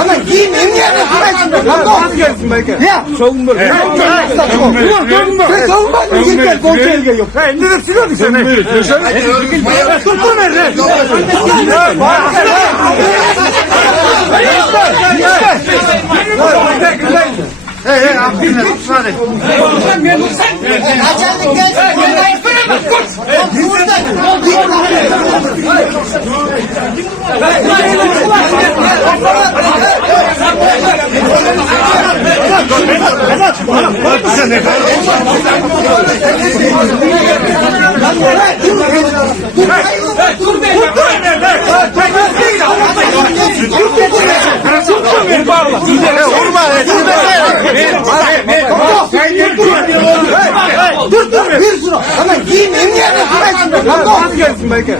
Ama giyin emniyete nasıl gelsin belki? Ya. Savunma. Savunma. Gel kontrol geliyor. Ne de silahı sen? Tutun nerede? Hey abi hadi. Ajanlık gelsin. Ama giyin emniyete nasıl gelsin belki?